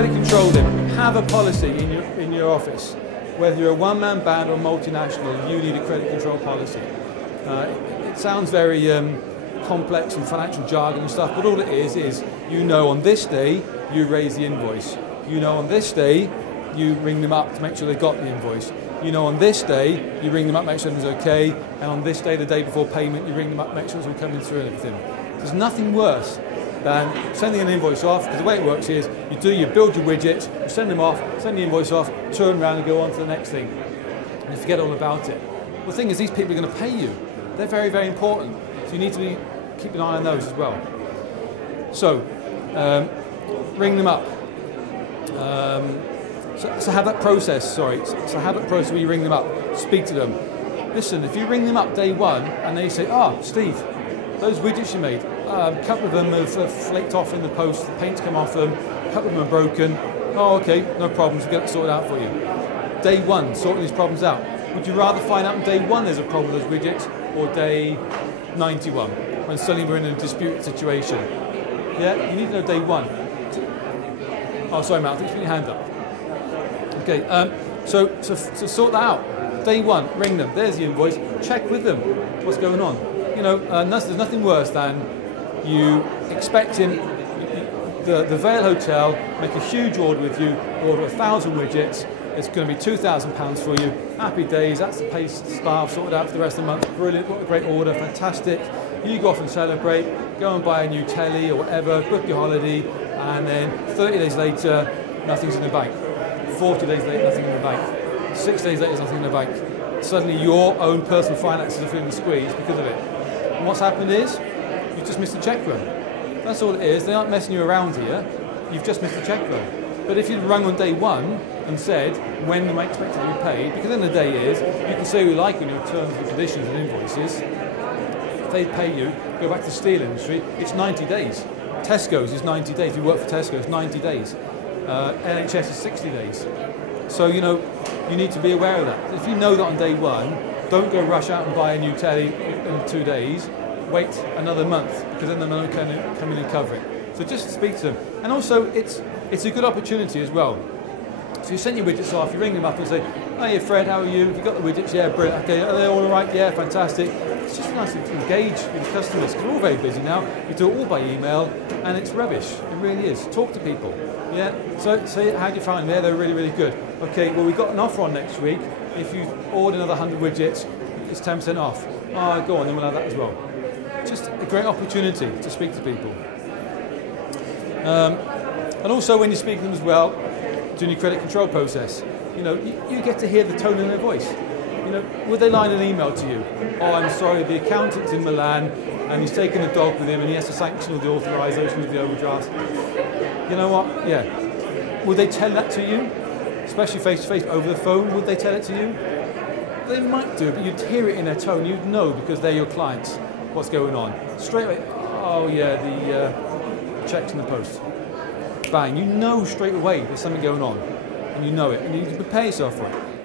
credit control then. Have a policy in your office. Whether you're a one-man band or multinational, you need a credit control policy. It sounds very complex and financial jargon and stuff, but all it is you know on this day you raise the invoice. You know on this day you ring them up to make sure they got the invoice. You know on this day you ring them up, make sure everything's okay, and on this day, the day before payment, you ring them up, make sure it's all coming through and everything. There's nothing worse than sending an invoice off, because the way it works is you build your widgets, you send them off, send the invoice off, turn around and go on to the next thing, and you forget all about it. Well, the thing is, these people are going to pay you. They're very, very important, so you need to keep an eye on those as well. So, ring them up. So have that process, So have that process where you ring them up, speak to them. Listen, if you ring them up day one and they say, Steve, those widgets you made, a couple of them have flaked off in the post, the paint's come off them, a couple of them are broken. Oh, okay, no problems, we'll get it sorted out for you. Day one, sorting these problems out. Would you rather find out on day one there's a problem with those widgets, or day 91, when suddenly we're in a disputed situation? Yeah, you need to know day one. Oh, sorry, Matt, I think you put your hand up. Okay, so sort that out. Day one, ring them, there's the invoice, check with them what's going on. You know, there's nothing worse than you expecting the Vale Hotel, make a huge order with you, order 1,000 widgets, it's going to be £2,000 for you, happy days, that's the pay staff sorted out for the rest of the month, brilliant, what a great order, fantastic. You go off and celebrate, go and buy a new telly or whatever, book your holiday, and then 30 days later, nothing's in the bank. 40 days later, nothing in the bank. 6 days later, there's nothing in the bank. Suddenly your own personal finances are feeling the squeeze because of it. And what's happened is, you've just missed a check run. That's all it is. They aren't messing you around here. You've just missed a check run. But if you'd rung on day one and said when am I expected to be paid, because then the day is, you can say what you like in your terms and conditions and invoices. If they pay you, go back to the steel industry, it's 90 days. Tesco's is 90 days. If you work for Tesco, it's 90 days. NHS is 60 days. So, you know, you need to be aware of that. If you know that on day one, don't go rush out and buy a new telly in 2 days. Wait another month, because then they're going to come in and cover it. So just speak to them. And also, it's a good opportunity as well. So you send your widgets off, you ring them up and say, "Hey Fred, how are you? Have you got the widgets? Yeah, brilliant. Okay, are they all right? Yeah, fantastic." It's just nice to engage with the customers, because we're all very busy now. You do it all by email, and it's rubbish. It really is. Talk to people. Yeah. So how do you find them? Yeah, they're really, really good. Okay, well, we've got an offer on next week. If you order another 100 widgets, it's 10% off. Oh, go on, then we'll have that as well. Just a great opportunity to speak to people. And also, when you speak to them as well, doing your credit control process, you know, you get to hear the tone in their voice. You know, would they line an email to you? "Oh, I'm sorry, the accountant's in Milan and he's taken a dog with him and he has to sanction all the authorisation of the overdraft." You know what? Yeah. Would they tell that to you? Especially face to face, over the phone, would they tell it to you? They might do, but you'd hear it in their tone. You'd know, because they're your clients, what's going on. Straight away, "Oh yeah, the check's in the post." Bang, you know straight away there's something going on, and you know it, and you can prepare yourself for it.